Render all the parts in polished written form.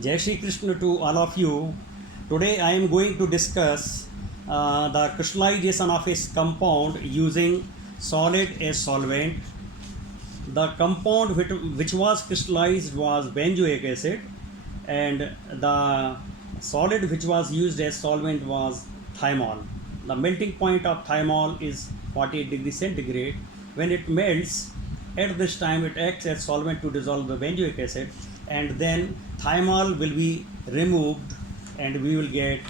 Jai Shri Krishna to all of you. Today I am going to discuss the crystallization of a compound using solid as solvent. The compound which was crystallized was benzoic acid, and the solid which was used as solvent was thymol. The melting point of thymol is 48 degrees centigrade. When it melts, at this time it acts as solvent to dissolve the benzoic acid, and then thymol will be removed and we will get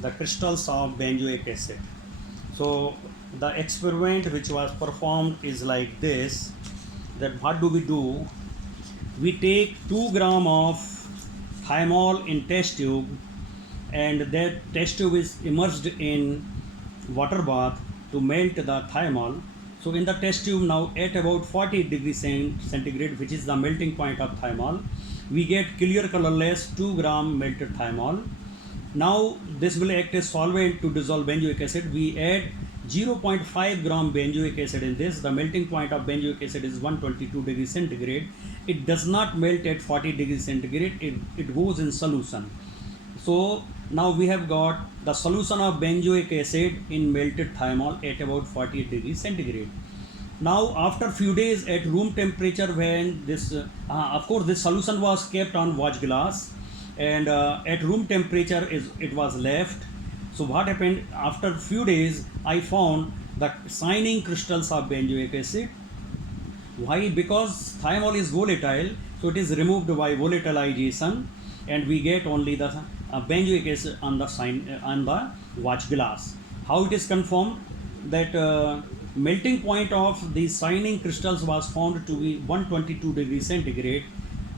the crystals of benzoic acid. So the experiment which was performed is like this, that what do? We take 2 gram of thymol in test tube, and that test tube is immersed in water bath to melt the thymol. So in the test tube now at about 40 degrees centigrade, which is the melting point of thymol, we get clear colorless 2 gram melted thymol. Now this will act as solvent to dissolve benzoic acid. We add 0.5 gram benzoic acid in this. The melting point of benzoic acid is 122 degrees centigrade. It does not melt at 40 degrees centigrade. It goes in solution. So now we have got the solution of benzoic acid in melted thymol at about 48 degrees centigrade. Now after few days at room temperature, when this of course this solution was kept on watch glass, and at room temperature it was left. So what happened, after few days I found the shining crystals of benzoic acid. Why? Because thymol is volatile, so it is removed by volatilization, and we get only the benzoic acid on the watch glass. How it is confirmed? That melting point of the shining crystals was found to be 122 degrees centigrade,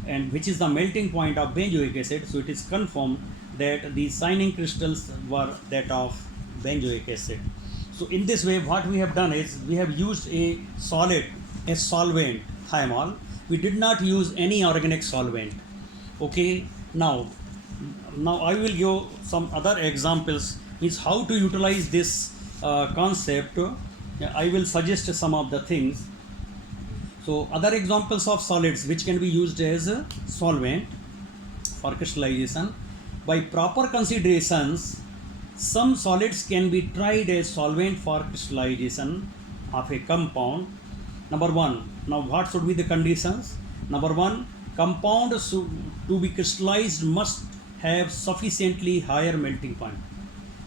and which is the melting point of benzoic acid. So it is confirmed that the shining crystals were that of benzoic acid. So in this way what we have done is we have used a solid, a solvent, thymol. We did not use any organic solvent. Okay, now I will give some other examples, means how to utilize this concept. I will suggest some of the things. So other examples of solids which can be used as a solvent for crystallization. By proper considerations, some solids can be tried as solvent for crystallization of a compound. Number one, now what should be the conditions? Number one, compound to be crystallized must have sufficiently higher melting point.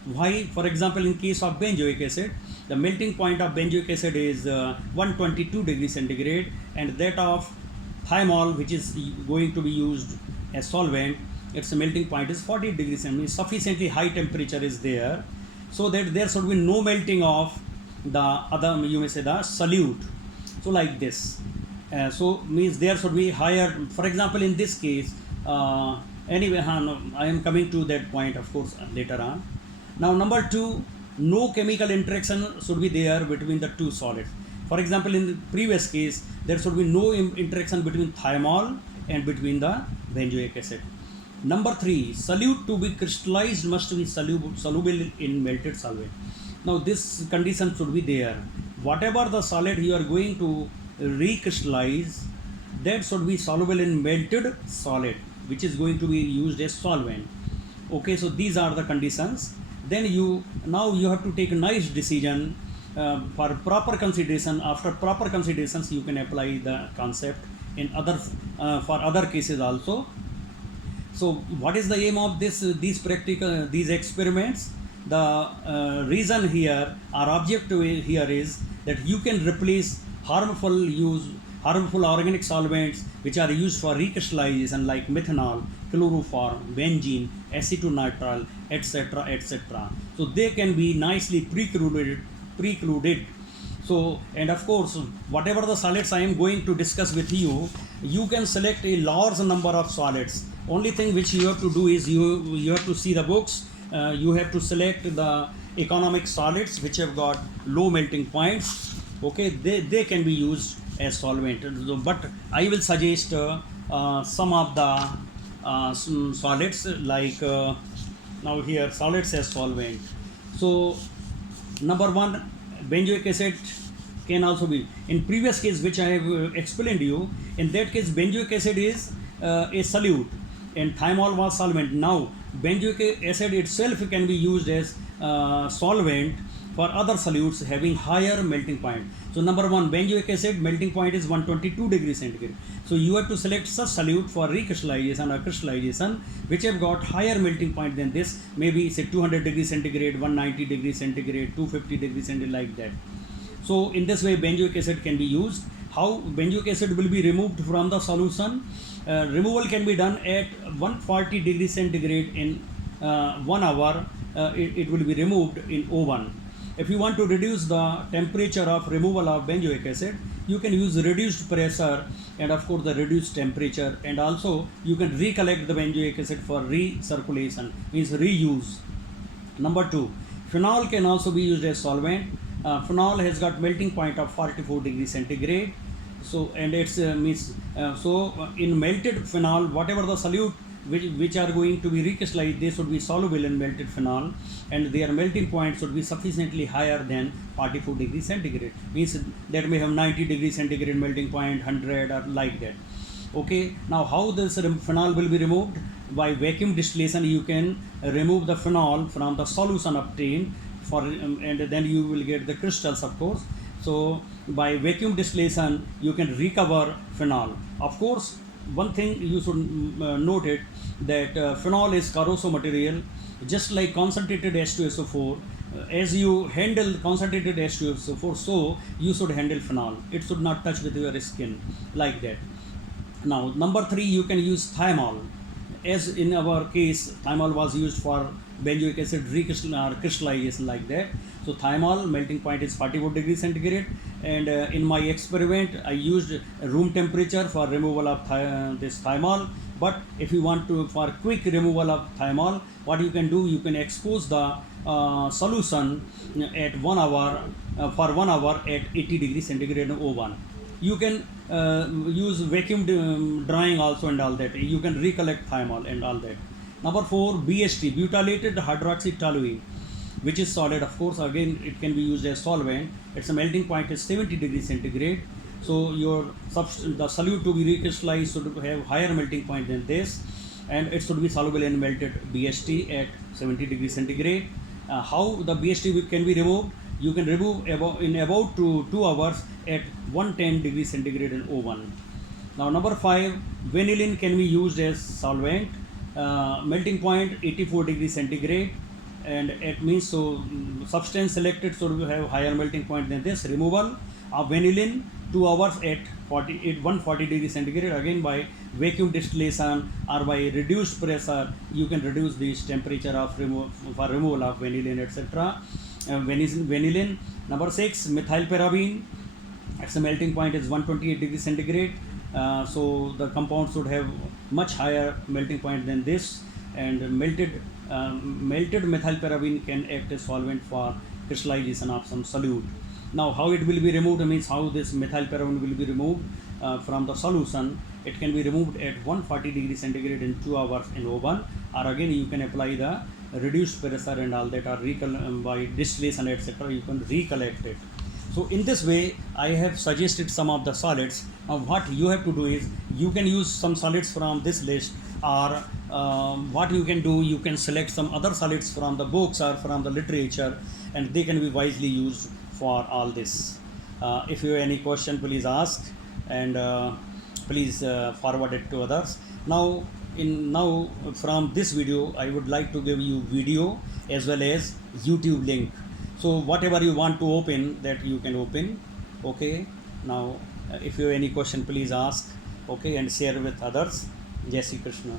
Why? For example, in case of benzoic acid, the melting point of benzoic acid is 122 degrees centigrade, and that of thymol, which is going to be used as solvent, its melting point is 40 degrees centigrade. Sufficiently high temperature is there, so that there should be no melting of the other, you may say, the solute. So like this. So means there should be higher. For example, in this case, anyway, no, I am coming to that point, of course, later on. Now number two, no chemical interaction should be there between the two solids. For example, in the previous case, there should be no interaction between thymol and between the benzoic acid. Number three, solute to be crystallized must be soluble in melted solvent. Now this condition should be there. Whatever the solid you are going to recrystallize, that should be soluble in melted solid, which is going to be used as solvent. Okay, so these are the conditions. Then you have to take a nice decision for proper consideration. After proper considerations, you can apply the concept in other for other cases also. So what is the aim of these experiments? The reason here, our objective here is that you can replace harmful organic solvents which are used for recrystallization, like methanol, chloroform, benzene, acetonitrile, etc. So they can be nicely precluded. So, and of course, whatever the solids I am going to discuss with you, you can select a large number of solids. Only thing which you have to do is you have to see the books. You have to select the economic solids which have got low melting points. Okay, they can be used as solvent. But I will suggest some of the solids, like now here solids as solvent. So number one, benzoic acid can also be. In previous case which I have explained to you, in that case benzoic acid is a solute, and thymol was solvent. Now benzoic acid itself can be used as solvent for other solutes having higher melting point. So number one, benzoic acid melting point is 122 degrees centigrade. So you have to select such solute for recrystallization or crystallization which have got higher melting point than this, maybe say 200 degrees centigrade, 190 degrees centigrade, 250 degrees centigrade, like that. So in this way benzoic acid can be used. How benzoic acid will be removed from the solution? Removal can be done at 140 degrees centigrade in 1 hour. It will be removed in oven. If you want to reduce the temperature of removal of benzoic acid, you can use reduced pressure and of course the reduced temperature, and also you can recollect the benzoic acid for recirculation, means reuse. Number two, phenol can also be used as solvent. Phenol has got melting point of 44 degrees centigrade. So and it's in melted phenol, whatever the solute which are going to be recrystallized, they should be soluble in melted phenol, and their melting point should be sufficiently higher than 44 degrees centigrade. Means that may have 90 degrees centigrade melting point, 100 or like that. Okay, now how this phenol will be removed? By vacuum distillation you can remove the phenol from the solution obtained for and then you will get the crystals, of course. So by vacuum distillation you can recover phenol. Of course, one thing you should note it, that phenol is corrosive material, just like concentrated H2SO4. As you handle concentrated H2SO4, so you should handle phenol. It should not touch with your skin, like that. Now number three, you can use thymol. As in our case, thymol was used for benzoic acid crystallization, like that. So thymol melting point is 44 degrees centigrade, and in my experiment I used room temperature for removal of this thymol. But if you want to for quick removal of thymol, what you can do, you can expose the solution at 1 hour for 1 hour at 80 degrees centigrade in oven. You can use vacuum drying also and all that. You can recollect thymol and all that. Number four, BHT, butylated hydroxytoluene, which is solid. Of course, again it can be used as solvent. Its melting point is 70 degrees centigrade. So your the solute to be recrystallized should have higher melting point than this, and it should be soluble in melted BHT at 70 degrees centigrade. How the BHT can be removed? You can remove in about 2 hours at 110 degrees centigrade in oven. Now number five, vanillin can be used as solvent. Melting point 84 degrees centigrade, and it means so substance selected should have higher melting point than this. Removal of vanillin 2 hours at 140 degrees centigrade, again by vacuum distillation or by reduced pressure you can reduce this temperature of removal of vanillin, etc. Vanillin. Number six, methylparaben. Its melting point is 128 degrees centigrade. So the compound should have much higher melting point than this, and melted methylparaben can act as solvent for crystallization of some solute. Now how it will be removed, means how this methylparaben will be removed from the solution. It can be removed at 140 degrees centigrade in 2 hours in oven, or again you can apply the reduced pressure and all that, or by distillation, etc. you can recollect it. So in this way I have suggested some of the solids. Now what you have to do is, you can use some solids from this list, or what you can do, you can select some other solids from the books or from the literature, and they can be wisely used for all this. If you have any question, please ask, and please forward it to others. Now from this video I would like to give you video as well as YouTube link. So whatever you want to open, that you can open. Okay, now if you have any question, please ask. Okay, and share with others. Jai Shri Krishna.